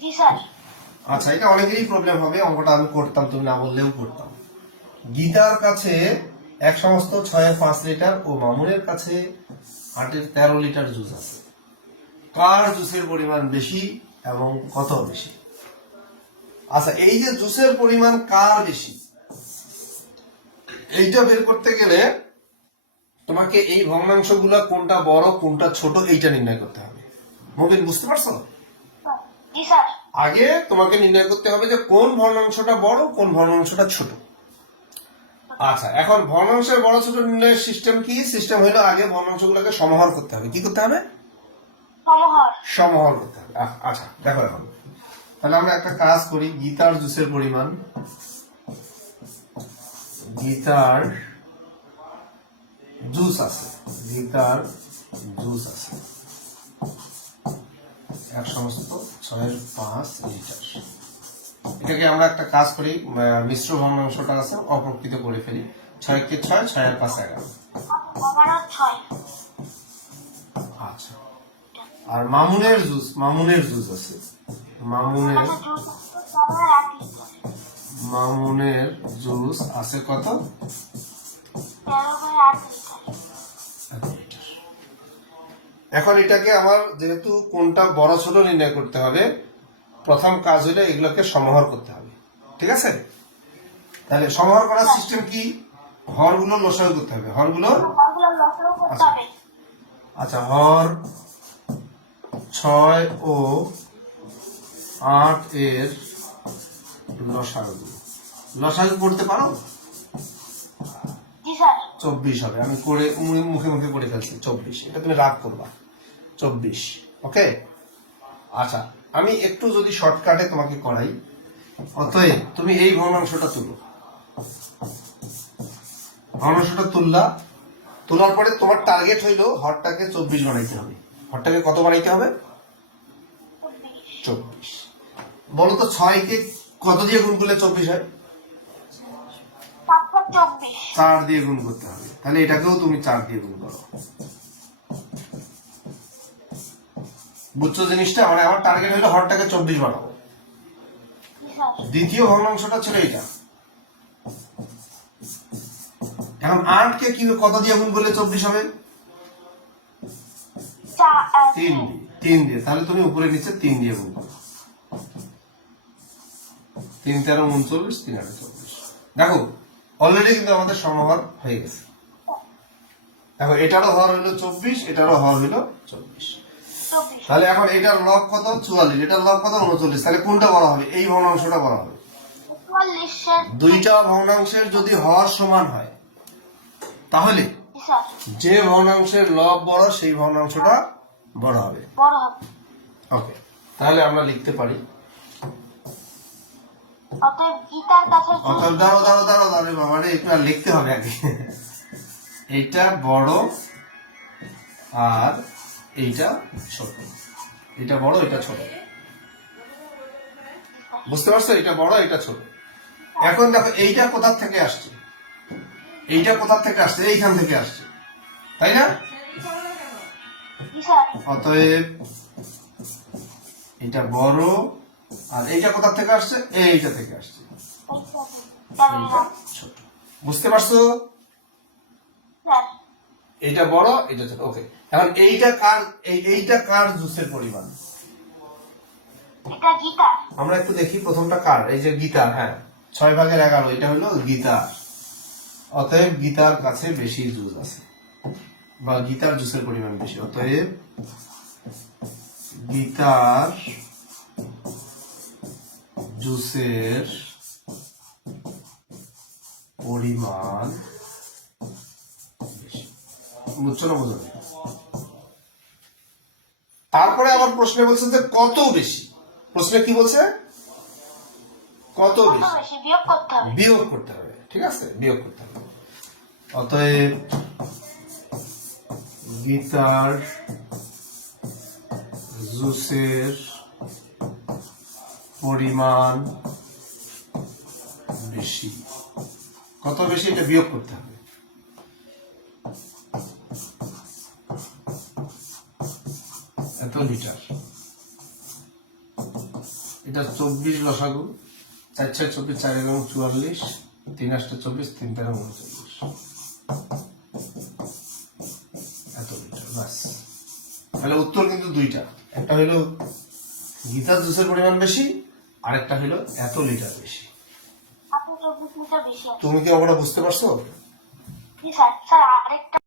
জি sir. আচ্ছা, এটা অনেকেরই প্রবলেম হবে, অঙ্কটা আমি করতাম, তুমি না বললেও করতাম। গীতার কাছে 1/6 লিটার ও মামুনের কাছে 13 লিটার জুস আছে। কার জুসের পরিমাণ বেশি এবং কত বেশি? আচ্ছা, এই যে জুসের পরিমাণ কার বেশি, এইটা বের করতে গেলে তোমাকে এই ভগ্নাংশগুলো কোনটা বড় কোনটা ছোট এইটা নির্ণয় করতে হবে। মুবিন, বুঝতে পারছো? জি স্যার। আগে তোমাকে নির্ণয় করতে হবে যে কোন ভগ্নাংশটা বড় কোন ভগ্নাংশটা ছোট। আচ্ছা, এখন ভগ্নাংশের বড় ছোট নির্ণয়ের সিস্টেম কি? সিস্টেম হলো আগে ভগ্নাংশগুলোকে সমাহার করতে হবে। কি করতে হবে? সমহর। সমাহার করতে হবে। আচ্ছা দেখো, এখন তাহলে আমরা একটা কাজ করি। গীতার জুসের পরিমাণ, গীতার জুস আছে, গীতার জুস আছে 1/6 লিটার। এটাকে আমরা একটা কাজ করি, মিশ্র ভগ্নাংশটা আছে অপ্রকৃত করে ফেলি। 6 কে 6, 6 আর 5 11। আমার 6। আচ্ছা, আর মামুনের জুস আছে, মামুনের জুস আছে কত? 13/8 লিটার। এখন এটাকে আমার যেহেতু কোনটা বড় ছোট নির্ণয় করতে হবে, প্রথম কাজ হলো এগুলোকে সমাহার করতে হবে। ঠিক আছে? তাহলে সমাহার করার সিস্টেম কি? হরগুলো লসাগু করতে হবে। হরগুলো আচ্ছা, হর 6 ও 8 এর লসাগু করতে পারো? 24 হবে। আমি করে মুখে মুখে করে ফেলছি 24। এটা তুমি রাগ করবা 24। ওকে। আচ্ছা, আমি একটু যদি শর্টকাটে তোমাকে করাই, অতএব তুমি এই ভগ্নাংশটা তুলো। ভগ্নাংশটা তোলার পরে তোমার টার্গেট হইল হরটাকে 24 বানাইতে হবে। হরটাকে কত বানাইতে হবে? 24। বলো তো 6 কে কত দিয়ে গুণ করলে 24 হয়? 4 দিয়ে গুণ করতে হবে। তাহলে এটাকেও তুমি 4 দিয়ে গুণ করো। বুঝছো জিনিসটা? মানে আমার টার্গেট হলো হরটাকে 24 বানাবো। দ্বিতীয় ভগ্নাংশটা ছিল এটা। এখন 8 কে কত দিয়ে গুণ করলে 24 হবে? 3 দিয়ে। তাহলে তুমি উপরে নিচে 3 দিয়ে গুণ করো। 3 13 39, 3 8 24। দেখো অলরেডি কিন্তু আমাদের সমাহার হয়ে গেছে। দেখো এটারও হর হইলো 24, এটারও হর হইলো 24। তাহলে এখন এটার লব কত? 44, এটার লব কত? 39। তাহলে কোনটা বড় হবে? এই ভগ্নাংশটা বড় হবে। দুইটা ভগ্নাংশের যদি হর সমান হয় তাহলে যে ভগ্নাংশের লব বড় সেই ভগ্নাংশটা বড় হবে। ওকে, তাহলে আমরা লিখতে পারি, অতএব দাঁড়াও বাবা রে, একটু আর লিখতে হবে আগে। এইটা বড় আর এইটা ছোট। এটা বড়, এটা ছোট। বুঝতে পারছো? এটা বড়, এটা ছোট। এখন দেখো এইটা কোথা থেকে আসছে? এইটা কোথা থেকে আসছে? এইখান থেকে আসছে, তাই না? অতএব এটা বড় আর এইটা কোথা থেকে আসছে? এইটা থেকে আসছে। এইটা ছোট। বুঝতে পারছো? এইটা বড়, এটা ছোট। ওকে, এখন এইটা কার জুসের পরিমাণ? আমরা একটু দেখি প্রথমটা কার। এই যে গীতার, হ্যাঁ 6/11, এটা হলো গীতার। অতএব গীতার কাছে বেশি জুস আছে, বা গীতার জুসের পরিমাণ বেশি। অতএব গীতার জুসের পরিমাণ বেশি। বুঝছো না বোঝো? তারপরে আবার প্রশ্নে বলছে যে কত বেশি। প্রশ্নে কি বলছে? কত বেশি বিয়োগ করতে হবে। ঠিক আছে, বিয়োগ করতে হবে। অতএব গীতার জুসের পরিমাণ বেশি। কত বেশি? এটা বিয়োগ করতে হবে। এত লিটার। এটা 24 লসাগু, 4 4 24, 4 এবং 44, 3 8 24, 3 13 39, এত লিটার বাস। তাহলে উত্তর কিন্তু দুইটা, একটা হইলো গীতার জুসের পরিমাণ বেশি, আরেকটা হইলো এত লিটার বেশি। আপনি 24 লিটার বেশি আছে। তুমি কি ওটা বুঝতে পারছো? জি স্যার। স্যার আরেকটা